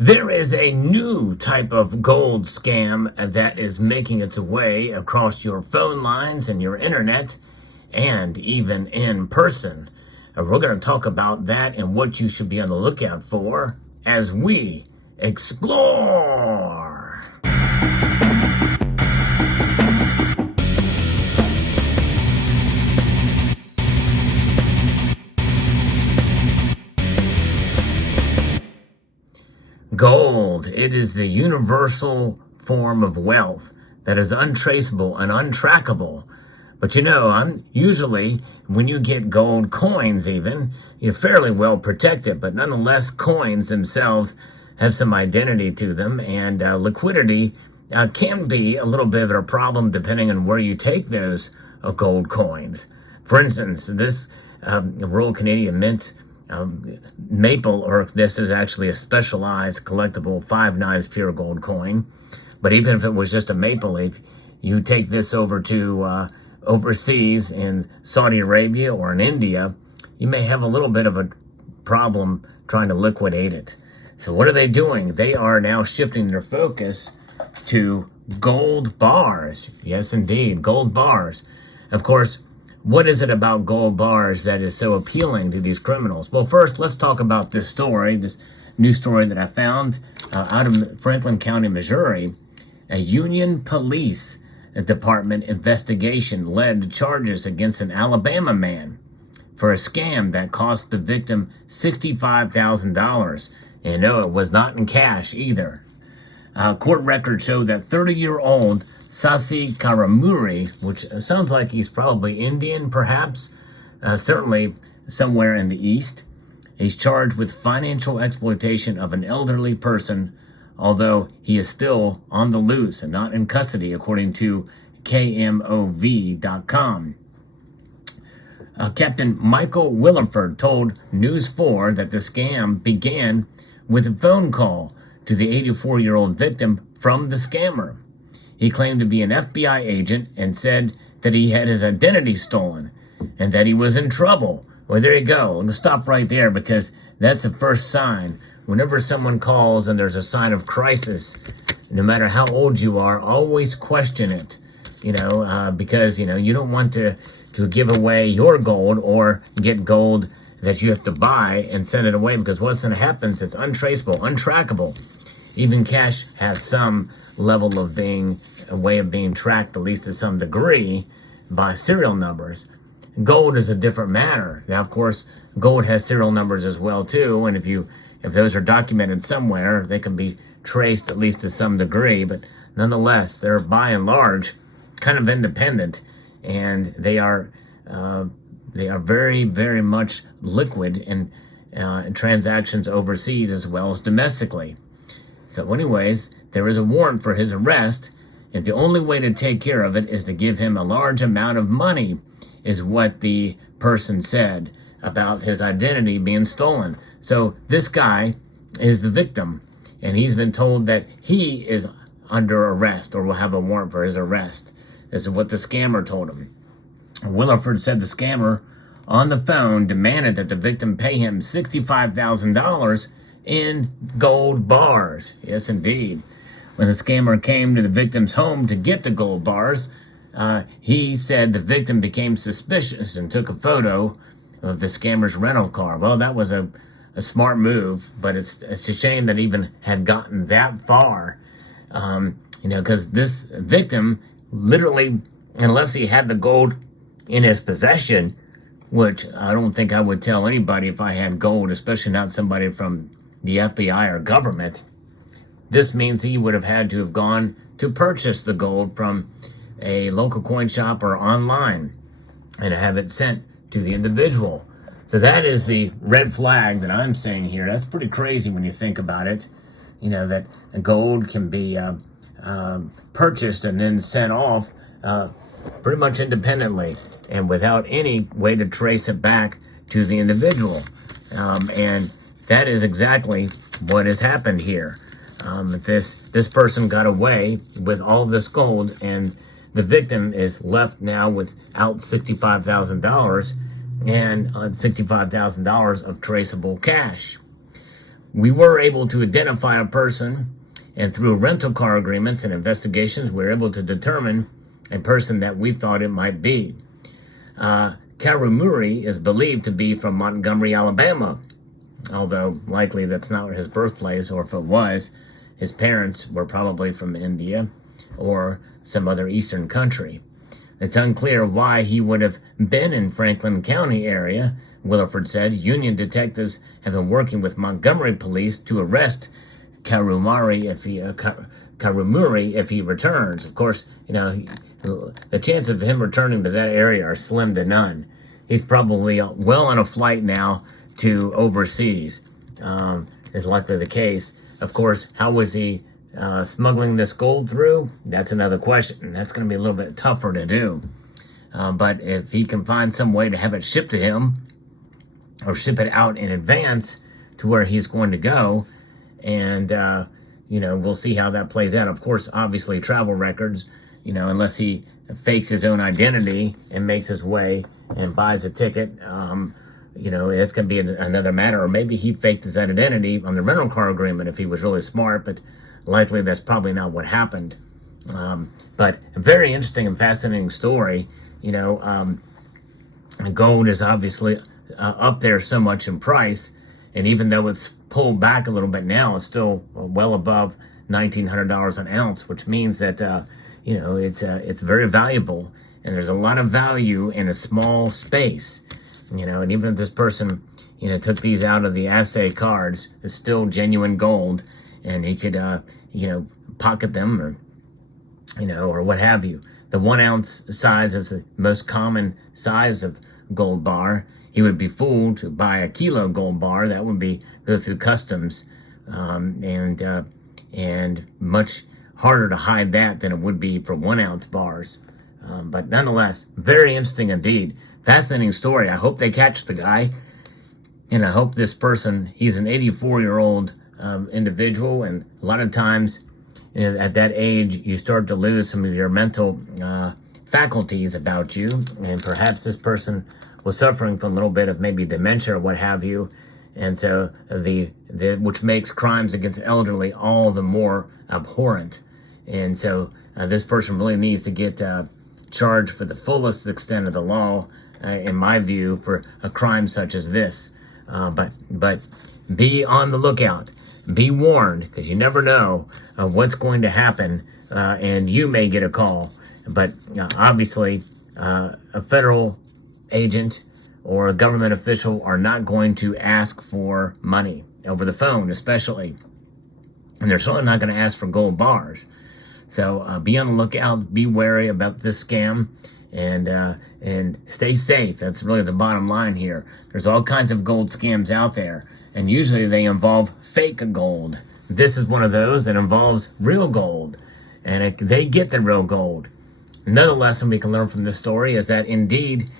There is a new type of gold scam that is making its way across your phone lines and your internet and even in person. And we're going to talk about that and what you should be on the lookout for as we explore. Gold, it is the universal form of wealth that is untraceable and untrackable. But I'm usually, when you get gold coins even, you're fairly well protected, but nonetheless, coins themselves have some identity to them, and liquidity can be a little bit of a problem depending on where you take those gold coins. For instance, this Royal Canadian Mint maple, or this is actually a specialized collectible 5/9 pure gold coin. But even if it was just a maple leaf, you take this over to overseas in Saudi Arabia or in India, you may have a little bit of a problem trying to liquidate it. So what are they doing? They are now shifting their focus to gold bars. Yes, indeed, gold bars. Of course, what is it about gold bars that is so appealing to these criminals? Well, first, let's talk about this story, this new story that I found out of Franklin County, Missouri. A Union Police Department investigation led to charges against an Alabama man for a scam that cost the victim $65,000. And no, it was not in cash either. Court records show that 30-year-old Sasi Karamuri, which sounds like he's probably Indian, perhaps, certainly somewhere in the East. He's charged with financial exploitation of an elderly person, although he is still on the loose and not in custody, according to KMOV.com. Captain Michael Williford told News 4 that the scam began with a phone call to the 84-year-old victim from the scammer. He claimed to be an FBI agent and said that he had his identity stolen and that he was in trouble. Well, there you go. Let's stop right there, because that's the first sign. Whenever someone calls and there's a sign of crisis, no matter how old you are, always question it, because, you don't want to give away your gold or get gold that you have to buy and send it away, because what's going to happen is it's untraceable, untrackable. Even cash has some level of being a way of being tracked, at least to some degree, by serial numbers. Gold is a different matter. Now, of course, gold has serial numbers as well too, and if those are documented somewhere, they can be traced at least to some degree. But nonetheless, they're by and large kind of independent, and they are very, very much liquid in transactions overseas as well as domestically. So anyways, there is a warrant for his arrest, and the only way to take care of it is to give him a large amount of money, is what the person said about his identity being stolen. So this guy is the victim, and he's been told that he is under arrest or will have a warrant for his arrest. This is what the scammer told him. Williford said the scammer on the phone demanded that the victim pay him $65,000 in gold bars. Yes, indeed. When the scammer came to the victim's home to get the gold bars, he said the victim became suspicious and took a photo of the scammer's rental car. Well, that was a smart move, but it's a shame that even had gotten that far. Because this victim literally, unless he had the gold in his possession, which I don't think I would tell anybody if I had gold, especially not somebody from the FBI or government. This means he would have had to have gone to purchase the gold from a local coin shop or online and have it sent to the individual. So that is the red flag that I'm saying here. That's pretty crazy when you think about it. That gold can be purchased and then sent off pretty much independently and without any way to trace it back to the individual. And that is exactly what has happened here. This person got away with all this gold, and the victim is left now without $65,000 and $65,000 of traceable cash. we were able to identify a person, and through rental car agreements and investigations, we were able to determine a person that we thought it might be. Karumuri is believed to be from Montgomery, Alabama, although likely that's not his birthplace, or if it was, his parents were probably from India or some other eastern country. It's unclear why he would have been in Franklin County area. Williford said Union detectives have been working with Montgomery police to arrest Karumuri if he returns. Of course, the chances of him returning to that area are slim to none. He's probably well on a flight now to overseas, is likely the case. Of course, how was he smuggling this gold through? That's another question. That's going to be a little bit tougher to do. But if he can find some way to have it shipped to him or ship it out in advance to where he's going to go, and, we'll see how that plays out. Of course, obviously, travel records, unless he fakes his own identity and makes his way and buys a ticket, it's going to be another matter. Or maybe he faked his identity on the rental car agreement if he was really smart, but likely that's probably not what happened. But a very interesting and fascinating story. Gold is obviously up there so much in price, and even though it's pulled back a little bit now, it's still well above $1,900 an ounce, which means that it's very valuable, and there's a lot of value in a small space. And even if this person took these out of the assay cards, it's still genuine gold, and he could pocket them or what have you. The 1 ounce size is the most common size of gold bar. He would be fooled to buy a kilo gold bar. That would go through customs, and much harder to hide that than it would be for 1 ounce bars. But nonetheless, very interesting indeed. Fascinating story. I hope they catch the guy, and I hope this person, he's an 84-year-old individual, and a lot of times at that age, you start to lose some of your mental faculties about you, and perhaps this person was suffering from a little bit of maybe dementia or what have you, and so which makes crimes against elderly all the more abhorrent. And so this person really needs to get charged for the fullest extent of the law, in my view, for a crime such as this. But be on the lookout. Be warned, because you never know what's going to happen, and you may get a call. But obviously, a federal agent or a government official are not going to ask for money over the phone, especially. And they're certainly not going to ask for gold bars. So be on the lookout. Be wary about this scam, and stay safe. That's really the bottom line here. There's all kinds of gold scams out there, and usually they involve fake gold. This is one of those that involves real gold, and they get the real gold. Another lesson we can learn from this story is that indeed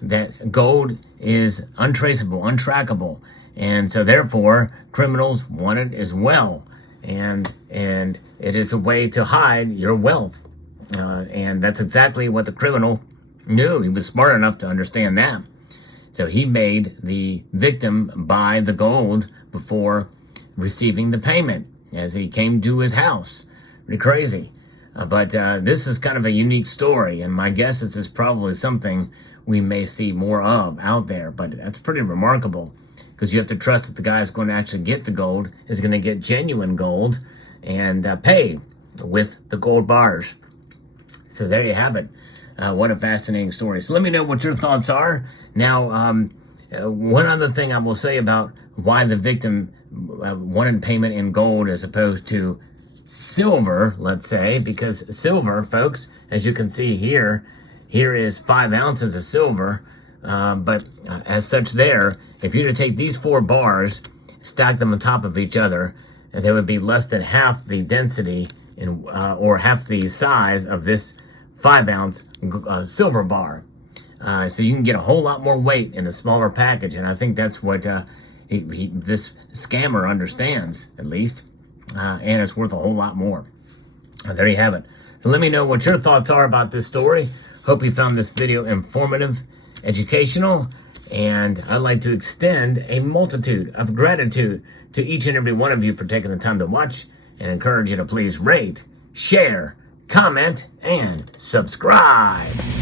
that gold is untraceable, untrackable, and so therefore criminals want it as well. And it is a way to hide your wealth. And that's exactly what the criminal knew. He was smart enough to understand that. So he made the victim buy the gold before receiving the payment as he came to his house. Pretty crazy. But this is kind of a unique story, and my guess is this is probably something we may see more of out there. But that's pretty remarkable, because you have to trust that the guy is going to actually get the gold, is going to get genuine gold, and pay with the gold bars. So there you have it. What a fascinating story. So let me know what your thoughts are. Now, one other thing I will say about why the victim wanted payment in gold as opposed to silver, let's say, because silver, folks, as you can see here is 5 ounces of silver. But as such there, if you were to take these 4 bars, stack them on top of each other, there would be less than half the density or half the size of this 5 ounce silver bar. So you can get a whole lot more weight in a smaller package, and I think that's what this scammer understands, at least, and it's worth a whole lot more. There you have it. So let me know what your thoughts are about this story. Hope you found this video informative, educational, and I'd like to extend a multitude of gratitude to each and every one of you for taking the time to watch, and encourage you to please rate, share, comment, and subscribe.